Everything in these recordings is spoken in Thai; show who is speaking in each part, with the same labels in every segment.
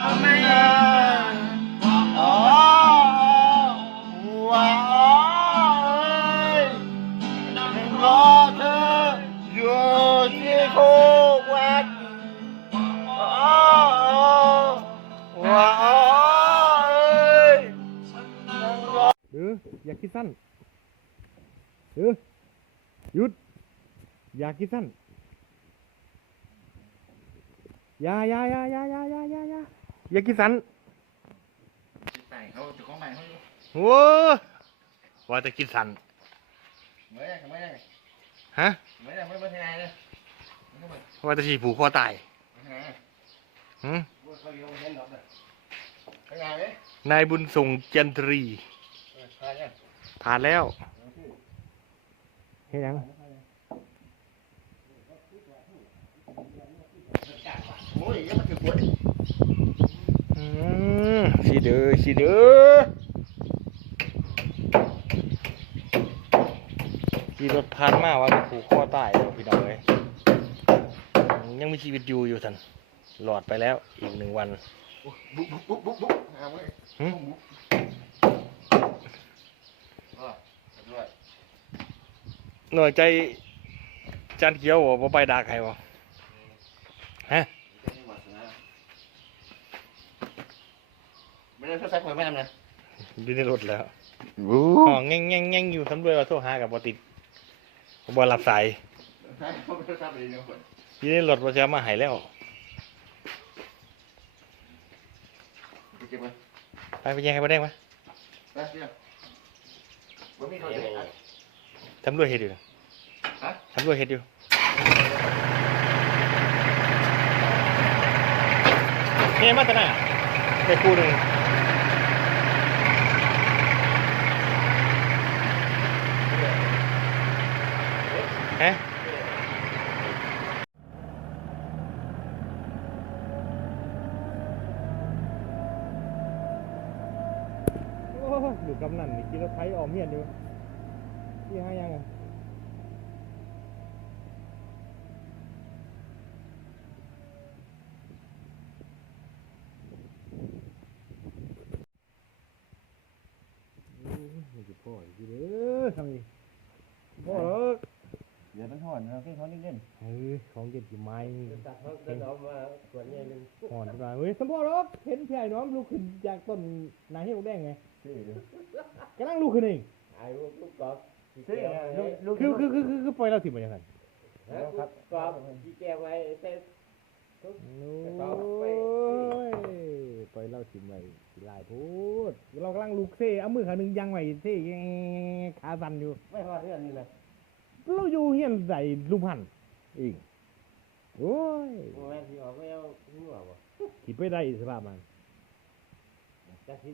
Speaker 1: ทำไม
Speaker 2: อ๋อว้ายรอเธออยู่ที่ทุกวันอ๋อว้าย
Speaker 3: เอออยากคิดสั้นเออหยุด อยากคิดสั้นอย่าอย่าอย่าอย่าอย่าอย่าอย่าอย่าอ ย่าคิดสั้น
Speaker 2: ใส่เขาจะของใหม่เขาอยู่
Speaker 3: โอ้ว่าจะคิดสั้น
Speaker 2: ไม่ได้ไม่ได้
Speaker 3: ฮะ
Speaker 2: ไม่ได้ไม่ไม่ทนายเลยไม่ไม่
Speaker 3: ว่าจะฉีผูกคอตาย
Speaker 2: ทนาย
Speaker 3: หืม
Speaker 2: เขาอยู่เห็นหรอกเลยทนายไหม
Speaker 3: นายบุญส่งจันทรี
Speaker 2: ทนายเนี่ย
Speaker 3: ผ่านแล้วเฮ้ยยัง
Speaker 2: โอ้ยยังมาถึงปวด
Speaker 3: อื มสีเด้อสีเด้อขี่รถผ่านมากว่าจะผูกคอตายแล้วพี่น้องเลยยังมีชีวิตอยู่อยู่ทันหลอดไปแล้วอีกหนึ่งวัน
Speaker 2: บุบบุบบุบบุบเอาไว้
Speaker 3: หืม
Speaker 2: บุ๊บอ่าด้วย
Speaker 3: หน่อยใจจานเขียวบ่บ่ไปดากใครบ่ฮะ
Speaker 2: ไม่ได้โทรศัพท์ผมไม่ทำนะ
Speaker 3: อยู่ในรถแล้วห้องแง่งแง่งแง่งอยู่สำรวจว่าโทรหากับบ่ติดบ่รับสาย
Speaker 2: ใช่ผมไม่โทรศัพท์เลยเนี่ย
Speaker 3: อยู่ในรถบ่จะมาให้แล้ว
Speaker 2: เก็บไว้
Speaker 3: ไปไปแย่งให้บ่ได้ไหม
Speaker 2: แป๊บเดียวผมมีโทรศัพท์
Speaker 3: สำรวจเฮ็ดอยู่
Speaker 2: ฮะ
Speaker 3: สำรวจเฮ็ดอยู่เนี่ยมาแต่น่ะได้คู่หนึ่ง ฮะโอ้ดูกำนันนี่กินรถไถออมเมียนอยู่ที่ห้ายังอะโอ้ยมันจะพ่ออีกทีเด้อทำนี่พ่อหรอก
Speaker 2: เดี๋ยวมันห่อนเราแค่เขาเล่น
Speaker 3: เฮ้ยของเย็นกี่ไม้
Speaker 1: ตัดเขาจะน้อมมาขวดใหญ่หนึ่ง
Speaker 3: ห่อนจังเฮ้ยสมพ่อหรอกเห็นพี่ไอ้น้องลูกขึ้นจากต้นนายให้ลูกแดงไง
Speaker 2: ๆชื่อเลย
Speaker 3: กำลังลูกขึ้นเอง
Speaker 1: ไอ้ลูกลูกกรอบ
Speaker 2: ชื่อลูกลูก
Speaker 3: คือคือคือคือคือปล่อยเราถิ่มไปยังไง
Speaker 1: ครับกรอบที่แกไว้แต่
Speaker 3: โอ้ยปล่อยเราถิ่มไปสิลายพูดเรากำลังลูกเซ่เอามือขาหนึ่งยังไว้เซ่ขาสั่นอยู่
Speaker 2: ไม่พอเรื่องนี้เลย
Speaker 3: เราอยู่เฮียนใส่ลุมพันอีกโอ้ย
Speaker 1: โมแม่ที่ออกไม่เอาหัวบ่
Speaker 3: ขี่ไปได้สภาพมัน
Speaker 1: แต่ที่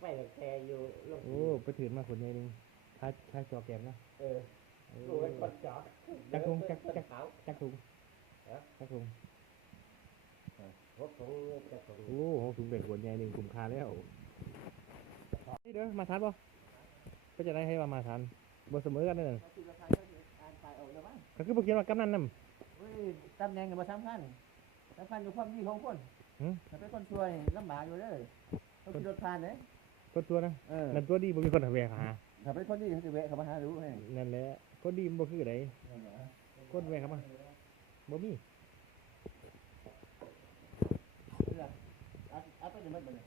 Speaker 1: ไปแค่อยู่ลง
Speaker 3: โอ้ไปถือมาคนใหญ่หนึงค่าค่าจอแกมนะ
Speaker 1: เออลูกเป็นคนจอด
Speaker 3: จักรวงจักจัก
Speaker 1: ขาว
Speaker 3: จักถุงจักถุง
Speaker 1: พบของจักร
Speaker 3: โอ้โหถุงเด็กคนใหญ่หนึ่งคุ้มค่าแล้วนี่เด้อมาทันป่ก็จะได้ให้มามาทันบ่เสมอกัน เด้อก็คือบ่เขียนว่ากำนันนำ
Speaker 1: เฮ้ยตำแหน่งกับมาสำคัญสำคัญอยู่ความดีของคน
Speaker 3: หืม
Speaker 1: ถ้าเป็นคนช่วยลำบากอยู่เลยต้องขี่รถผ่านเลย
Speaker 3: ก็ตัวนะ
Speaker 1: เออ
Speaker 3: นั่นตัวดีบ่มีคนหาแวะหา
Speaker 1: ถ้าเป็นคนดีเขาจะแวะเข้ามาหาดูให้
Speaker 3: นั่นแหละคนดีมันบ่คือไดคนแวะครับมาบ่มี
Speaker 1: เอาเอาไปเดี๋ยวมันไปเลย